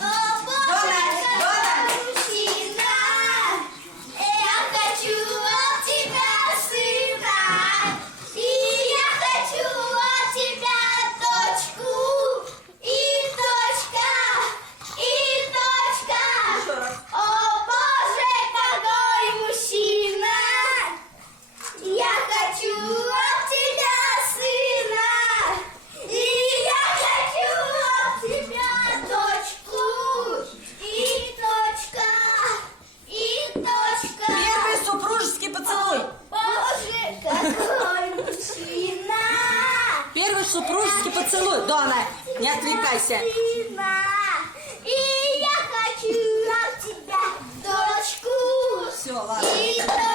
О, Боже, какой мужчина! Я хочу от тебя сына, и я хочу от тебя дочку, и точка, и точка. О, Боже, какой мужчина! Я хочу от тебя сына, и я хочу от тебя дочку, и точка, и точка. Первый супружеский поцелуй. Боже, какой мужчина! Первый супружеский поцелуй. Дона, не отвлекайся. Мужчина, и я хочу от тебя дочку, Все, ладно. и точка.